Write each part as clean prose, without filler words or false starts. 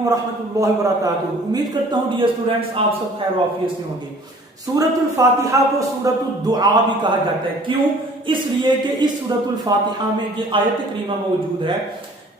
ورحمۃ اللہ وبرکاتہ۔ امید کرتا ہوں ڈیئر اسٹوڈنٹس آپ سب خیر و عافیت سے ہوں گے۔ سورۃ الفاتحہ کو سورۃ الدعاء بھی کہا جاتا ہے، کیوں؟ اس لیے کہ اس سورۃ الفاتحہ میں یہ آیت کریمہ موجود ہے،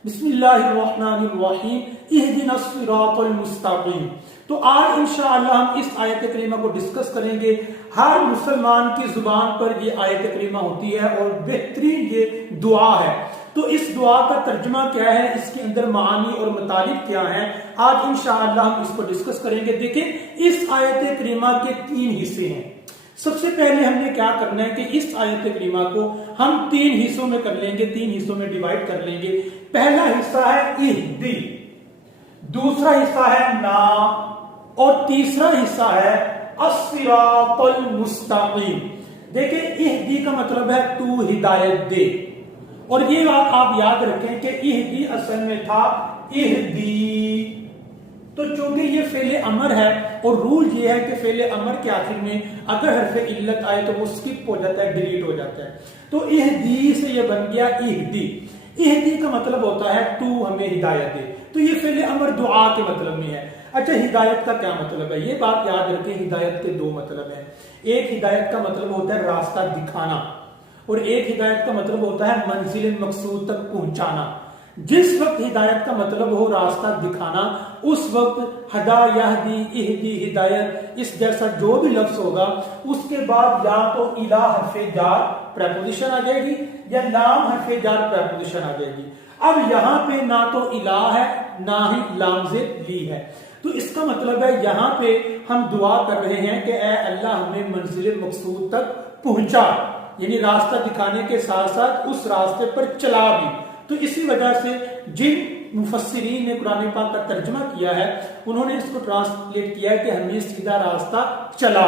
بسم اللہ الرحمن الرحیم اہدنا الصراط المستقیم۔ تو آج انشاءاللہ ہم اس آیت کریمہ کو ڈسکس کریں گے۔ ہر مسلمان کی زبان پر یہ آیت کریمہ ہوتی ہے اور بہترین یہ دعا ہے۔ تو اس دعا کا ترجمہ کیا ہے، اس کے اندر معانی اور مطالب کیا ہیں، آج انشاءاللہ ہم اس کو ڈسکس کریں گے۔ دیکھیں اس آیت کریمہ کے 3 حصے ہیں۔ سب سے پہلے ہم نے کیا کرنا ہے کہ اس آیت کریمہ کو ہم 3 حصوں میں کر لیں گے، 3 حصوں میں ڈیوائیڈ کر لیں گے۔ پہلا حصہ ہے اہدی، دوسرا حصہ ہے نا، اور تیسرا حصہ ہے الصراط المستقیم۔ دیکھیں اہدی کا مطلب ہے تو ہدایت دے، اور یہ بات آپ یاد رکھیں کہ اہدی اصل میں تھا اہدی، تو چونکہ یہ فعل امر ہے اور رول یہ ہے کہ فعل امر کے آخر میں اگر حرف علت آئے تو وہ سکپ ہو جاتا ہے، ڈیلیٹ ہو جاتا ہے۔ تو اہدی سے یہ بن گیا اہدی۔ اہدی کا مطلب ہوتا ہے تو ہمیں ہدایت دے، تو یہ فعل امر دعا کے مطلب میں ہے۔ اچھا ہدایت کا کیا مطلب ہے، یہ بات یاد رکھیں، ہدایت کے 2 مطلب ہیں۔ ایک ہدایت کا مطلب ہوتا ہے راستہ دکھانا، اور ایک ہدایت کا مطلب ہوتا ہے منزل مقصود تک پہنچانا۔ جس وقت ہدایت کا مطلب ہو راستہ دکھانا، اس وقت ہدا یہدی اہدی ہدایت اس جیسا جو بھی لفظ ہوگا اس کے بعد یا تو الہ حرف جار پریپوزیشن آ جائے گی یا لام حرف جار پریپوزیشن آ جائے گی۔ اب یہاں پہ نہ تو الہ ہے نہ ہی لام لی ہے، تو اس کا مطلب ہے یہاں پہ ہم دعا کر رہے ہیں کہ اے اللہ ہمیں منزل مقصود تک پہنچا، یعنی راستہ دکھانے کے ساتھ ساتھ اس راستے پر چلا بھی۔ تو اسی وجہ سے جن مفسرین نے قرآن پاک کا ترجمہ کیا ہے انہوں نے اس کو ٹرانسلیٹ کیا ہے کہ ہمیں سیدھا راستہ چلا،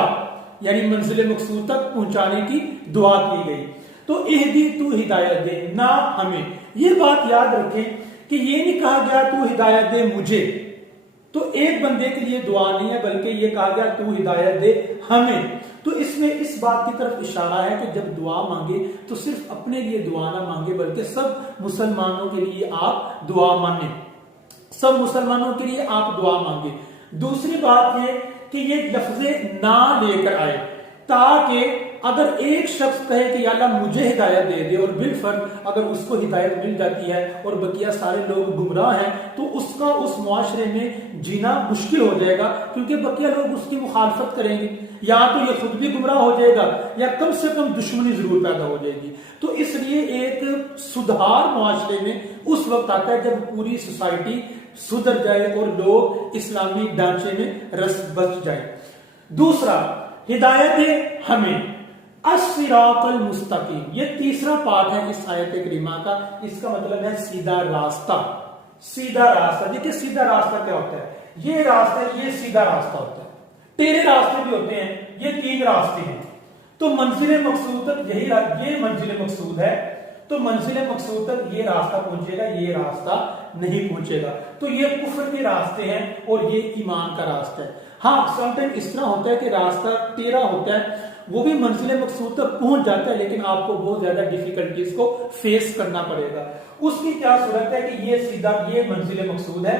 یعنی منزل مقصود تک پہنچانے کی دعا کی گئی۔ تو اہدی تو ہدایت دے نہ ہمیں، یہ بات یاد رکھیں کہ یہ نہیں کہا گیا تو ہدایت دے مجھے، تو ایک بندے کے لیے دعا نہیں ہے بلکہ یہ کہا گیا تو ہدایت دے ہمیں۔ تو اس میں اس بات کی طرف اشارہ ہے کہ جب دعا مانگے تو صرف اپنے لیے دعا نہ مانگے بلکہ سب مسلمانوں کے لیے آپ دعا مانگیں، سب مسلمانوں کے لیے آپ دعا مانگے۔ دوسری بات یہ کہ یہ لفظ نہ لے کر آئے تاکہ اگر ایک شخص کہے کہ یا اللہ مجھے ہدایت دے دے اور بالفرض اگر اس کو ہدایت مل جاتی ہے اور بقیہ سارے لوگ گمراہ ہیں تو اس کا اس معاشرے میں جینا مشکل ہو جائے گا، کیونکہ بقیہ لوگ اس کی مخالفت کریں گے، یا تو یہ خود بھی گمراہ ہو جائے گا یا کم سے کم دشمنی ضرور پیدا ہو جائے گی۔ تو اس لیے ایک سدھار معاشرے میں اس وقت آتا ہے جب پوری سوسائٹی سدھر جائے اور لوگ اسلامی ڈھانچے میں رس بس جائے۔ دوسرا ہدایت ہے ہمیں الصراط المستقیم، یہ تیسرا پارٹ ہے اس آیت کریمہ کا، اس کا مطلب ہے سیدھا راستہ۔ سیدھا راستہ، دیکھیں سیدھا راستہ کیا ہوتا ہے، یہ راستہ یہ سیدھا راستہ ہوتا ہے، ٹیڑھے راستے بھی ہوتے ہیں، یہ 3 راستے ہیں۔ تو منزل مقصود تک یہ منزل مقصود ہے، تو منزل مقصود تک یہ راستہ پہنچے گا، یہ راستہ نہیں پہنچے گا۔ تو یہ کفر کے راستے ہیں اور یہ ایمان کا راستہ ہے۔ ہاں سم ٹائم اس طرح ہوتا ہے کہ راستہ ٹیڑھا ہوتا ہے، وہ بھی منزل مقصود تک پہنچ جاتا ہے لیکن آپ کو بہت زیادہ ڈیفیکلٹیز کو فیس کرنا پڑے گا۔ اس کی کیا صورت ہے کہ یہ سیدھا یہ منزل مقصود ہے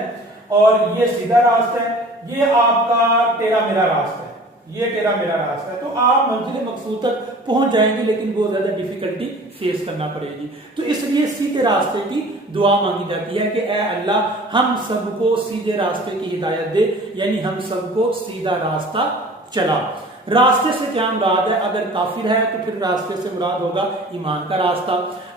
اور یہ سیدھا راستہ ہے، یہ آپ کا ٹیڑھا میرا راستہ ہے، یہ ٹیڑھا میرا راستہ ہے، تو آپ منزل مقصود تک پہنچ جائیں گے لیکن بہت زیادہ ڈیفیکلٹی فیس کرنا پڑے گی۔ تو اس لیے سیدھے راستے کی دعا مانگی جاتی ہے کہ اے اللہ ہم سب کو سیدھے راستے کی ہدایت دے، یعنی ہم سب کو سیدھا راستہ چلا۔ راستے سے کیا مراد ہے، اگر کافر ہے تو پھر راستے سے مراد ہوگا ایمان کا راستہ،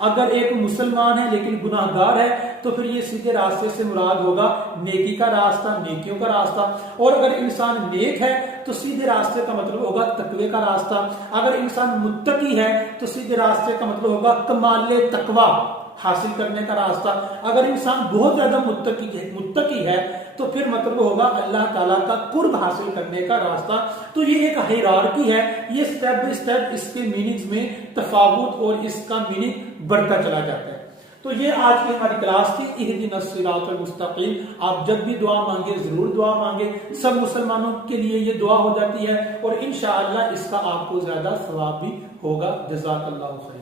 اگر ایک مسلمان ہے لیکن گناہ گار ہے تو پھر یہ سیدھے راستے سے مراد ہوگا نیکی کا راستہ، نیکیوں کا راستہ، اور اگر انسان نیک ہے تو سیدھے راستے کا مطلب ہوگا تقوی کا راستہ، اگر انسان متقی ہے تو سیدھے راستے کا مطلب ہوگا کمال تقوی حاصل کرنے کا راستہ، اگر انسان بہت زیادہ متقی ہے تو پھر مطلب ہوگا اللہ تعالیٰ کا قرب حاصل کرنے کا راستہ۔ تو یہ ایک ہائرارکی ہے، یہ سٹیپ بائی سٹیپ اس کے میننگز میں تفاوت اور اس کا میننگ بڑھتا چلا جاتا ہے۔ تو یہ آج کی ہماری کلاس تھی اہدنا الصراط المستقیم۔ آپ جب بھی دعا مانگے ضرور دعا مانگے، سب مسلمانوں کے لیے یہ دعا ہو جاتی ہے اور انشاءاللہ اس کا آپ کو زیادہ ثواب بھی ہوگا۔ جزاک اللہ خیر۔